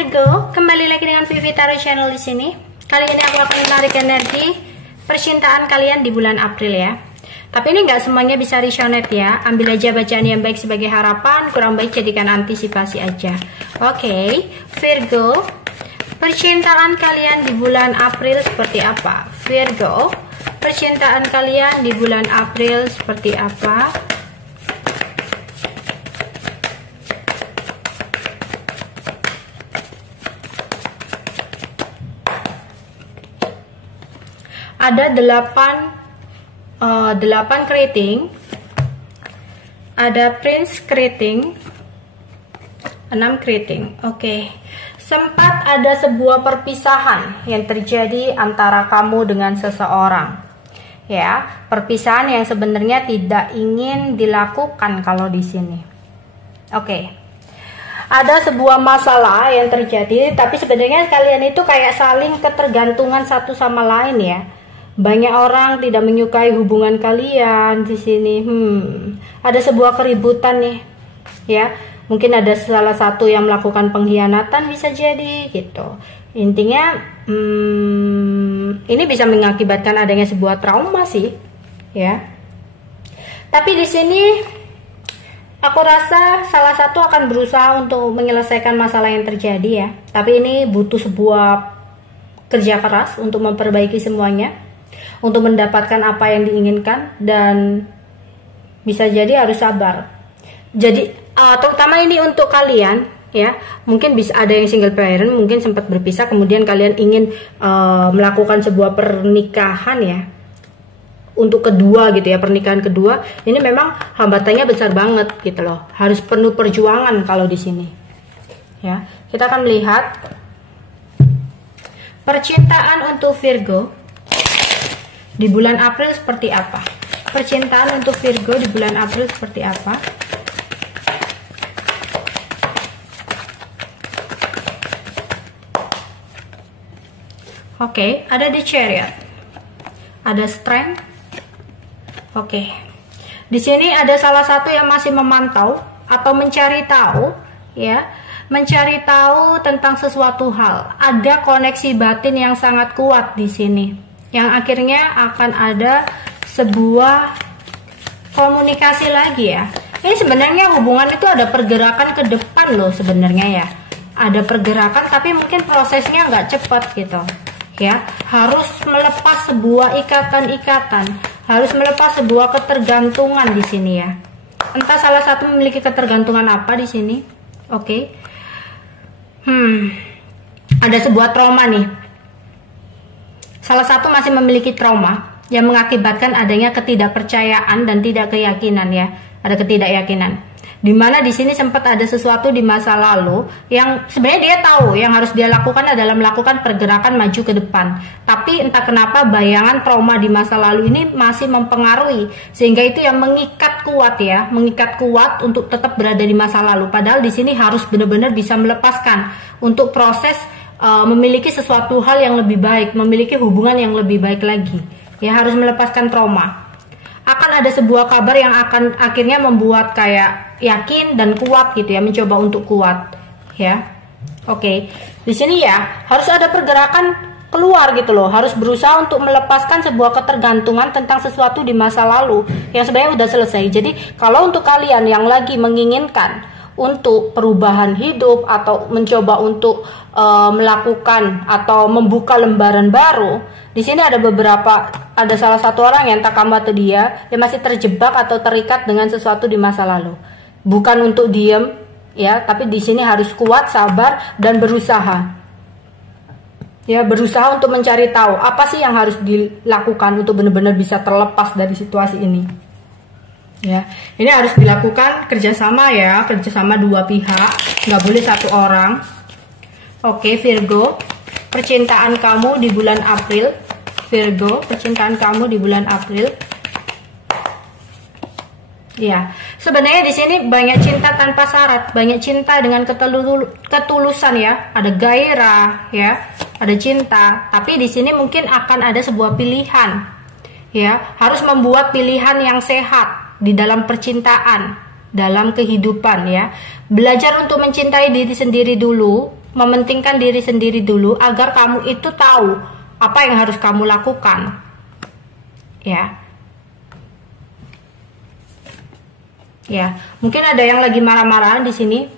Virgo, kembali lagi dengan Vivi Tarot Channel di sini. Kali ini aku akan menarik energi percintaan kalian di bulan April ya. Tapi ini nggak semuanya bisa resonate ya. Ambil aja bacaan yang baik sebagai harapan, kurang baik jadikan antisipasi aja. Oke, Virgo, percintaan kalian di bulan April seperti apa? Virgo, percintaan kalian di bulan April seperti apa? Ada 8 keriting, ada Prince keriting, 6 keriting. Oke. Sempat ada sebuah perpisahan yang terjadi antara kamu dengan seseorang. Ya, perpisahan yang sebenarnya tidak ingin dilakukan kalau di sini. Oke. Ada sebuah masalah yang terjadi, tapi sebenarnya kalian itu kayak saling ketergantungan satu sama lain ya. Banyak orang tidak menyukai hubungan kalian di sini. Ada sebuah keributan nih, ya. Mungkin ada salah satu yang melakukan pengkhianatan, bisa jadi gitu. Intinya, ini bisa mengakibatkan adanya sebuah trauma sih, ya. Tapi di sini, aku rasa salah satu akan berusaha untuk menyelesaikan masalah yang terjadi ya. Tapi ini butuh sebuah kerja keras untuk memperbaiki semuanya, untuk mendapatkan apa yang diinginkan, dan bisa jadi harus sabar. Jadi terutama ini untuk kalian ya, mungkin bisa ada yang single parent, mungkin sempat berpisah, kemudian kalian ingin melakukan sebuah pernikahan ya, untuk kedua gitu ya, pernikahan kedua. Ini memang hambatannya besar banget gitu loh, harus penuh perjuangan kalau di sini ya. Kita akan melihat percintaan untuk Virgo di bulan April seperti apa. Percintaan untuk Virgo di bulan April seperti apa. Oke, ada di Chariot, ada Strength. Oke, di sini ada salah satu yang masih memantau atau mencari tahu, ya, mencari tahu tentang sesuatu hal. Ada koneksi batin yang sangat kuat di sini, yang akhirnya akan ada sebuah komunikasi lagi ya. Ini sebenarnya hubungan itu ada pergerakan ke depan loh sebenarnya ya. Ada pergerakan, tapi mungkin prosesnya nggak cepat gitu. Ya, harus melepas sebuah ikatan-ikatan, harus melepas sebuah ketergantungan di sini ya. Entah salah satu memiliki ketergantungan apa di sini. Oke. Ada sebuah trauma nih. Salah satu masih memiliki trauma yang mengakibatkan adanya ketidakpercayaan dan tidak keyakinan ya. Ada ketidakyakinan. Dimana di sini sempat ada sesuatu di masa lalu yang sebenarnya dia tahu yang harus dia lakukan adalah melakukan pergerakan maju ke depan. Tapi entah kenapa bayangan trauma di masa lalu ini masih mempengaruhi, sehingga itu yang mengikat kuat ya, mengikat kuat untuk tetap berada di masa lalu. Padahal di sini harus benar-benar bisa melepaskan untuk proses memiliki sesuatu hal yang lebih baik, memiliki hubungan yang lebih baik lagi. Ya, harus melepaskan trauma. Akan ada sebuah kabar yang akan akhirnya membuat kayak yakin dan kuat gitu ya, mencoba untuk kuat ya. Oke. Di sini ya harus ada pergerakan keluar gitu loh, harus berusaha untuk melepaskan sebuah ketergantungan tentang sesuatu di masa lalu yang sebenarnya udah selesai. Jadi kalau untuk kalian yang lagi menginginkan untuk perubahan hidup atau mencoba untuk melakukan atau membuka lembaran baru, di sini ada salah satu orang yang tak kamu atau dia yang masih terjebak atau terikat dengan sesuatu di masa lalu. Bukan untuk diem ya, tapi di sini harus kuat, sabar, dan berusaha. Ya, berusaha untuk mencari tahu apa sih yang harus dilakukan untuk benar-benar bisa terlepas dari situasi ini. Ya, ini harus dilakukan kerjasama ya, kerjasama dua pihak, nggak boleh satu orang. Oke, Virgo, percintaan kamu di bulan April. Virgo, percintaan kamu di bulan April. Ya, sebenarnya di sini banyak cinta tanpa syarat, banyak cinta dengan ketulusan ya, ada gairah ya, ada cinta. Tapi di sini mungkin akan ada sebuah pilihan, ya, harus membuat pilihan yang sehat di dalam percintaan, dalam kehidupan ya. Belajar untuk mencintai diri sendiri dulu mementingkan diri sendiri dulu agar kamu itu tahu apa yang harus kamu lakukan. Ya. Ya, mungkin ada yang lagi marah-marah di sini.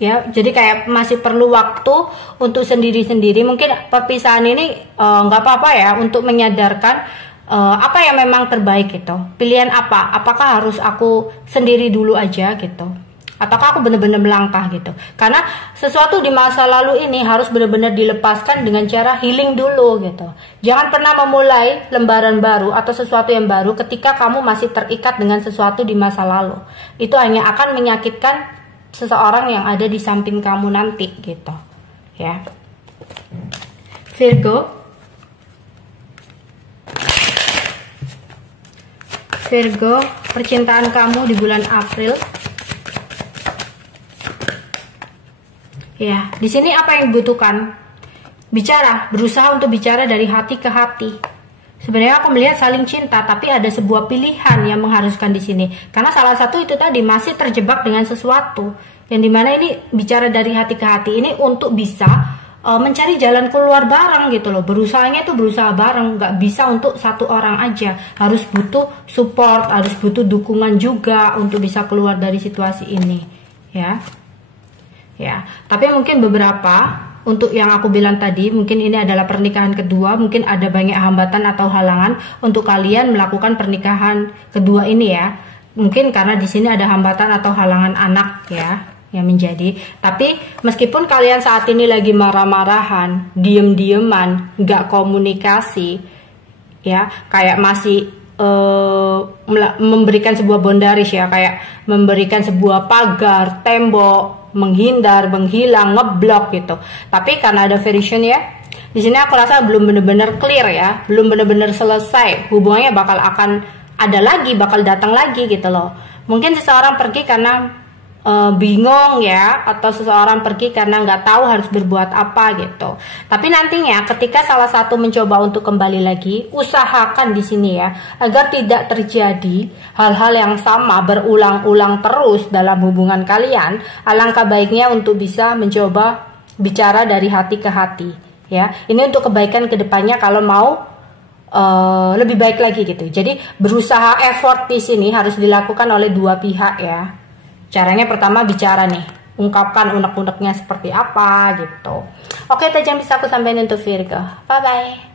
Ya, jadi kayak masih perlu waktu untuk sendiri-sendiri. Mungkin perpisahan ini nggak apa-apa ya, untuk menyadarkan apa yang memang terbaik gitu. Pilihan apa? Apakah harus aku sendiri dulu aja gitu? Ataukah aku benar-benar melangkah gitu? Karena sesuatu di masa lalu ini harus benar-benar dilepaskan dengan cara healing dulu gitu. Jangan pernah memulai lembaran baru atau sesuatu yang baru ketika kamu masih terikat dengan sesuatu di masa lalu. Itu hanya akan menyakitkan seseorang yang ada di samping kamu nanti gitu. Ya. Virgo. Virgo, percintaan kamu di bulan April. Ya, di sini apa yang dibutuhkan? Bicara, berusaha untuk bicara dari hati ke hati. Sebenarnya aku melihat saling cinta, tapi ada sebuah pilihan yang mengharuskan di sini. Karena salah satu itu tadi masih terjebak dengan sesuatu, yang dimana ini bicara dari hati ke hati ini untuk bisa mencari jalan keluar bareng gitu loh. Berusahanya itu berusaha bareng, nggak bisa untuk satu orang aja. Harus butuh support, harus butuh dukungan juga untuk bisa keluar dari situasi ini, ya. Ya, tapi mungkin beberapa untuk yang aku bilang tadi, mungkin ini adalah pernikahan kedua, mungkin ada banyak hambatan atau halangan untuk kalian melakukan pernikahan kedua ini ya. Mungkin karena di sini ada hambatan atau halangan anak ya yang menjadi. Tapi meskipun kalian saat ini lagi marah-marahan, diem-dieman, nggak komunikasi, ya kayak masih memberikan sebuah bondaris ya, kayak memberikan sebuah pagar, tembok, menghindar, menghilang, ngeblok gitu. Tapi karena ada variation ya, di sini aku rasa belum benar-benar clear ya, belum benar-benar selesai. Hubungannya bakal akan ada lagi, bakal datang lagi gitu loh. Mungkin seseorang pergi karena bingung ya, atau seseorang pergi karena nggak tahu harus berbuat apa gitu. Tapi nantinya ketika salah satu mencoba untuk kembali lagi, usahakan di sini ya agar tidak terjadi hal-hal yang sama berulang-ulang terus dalam hubungan kalian. Alangkah baiknya untuk bisa mencoba bicara dari hati ke hati ya. Ini untuk kebaikan kedepannya kalau mau lebih baik lagi gitu. Jadi berusaha, effort di sini harus dilakukan oleh dua pihak ya. Caranya pertama bicara nih, ungkapkan unek-uneknya seperti apa gitu. Oke, itu yang bisa aku sampaikan untuk Virgo. Bye bye.